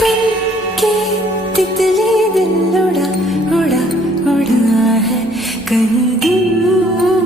बन के तितली दिल उड़ा उड़ा उड़ा है कहीं दूर।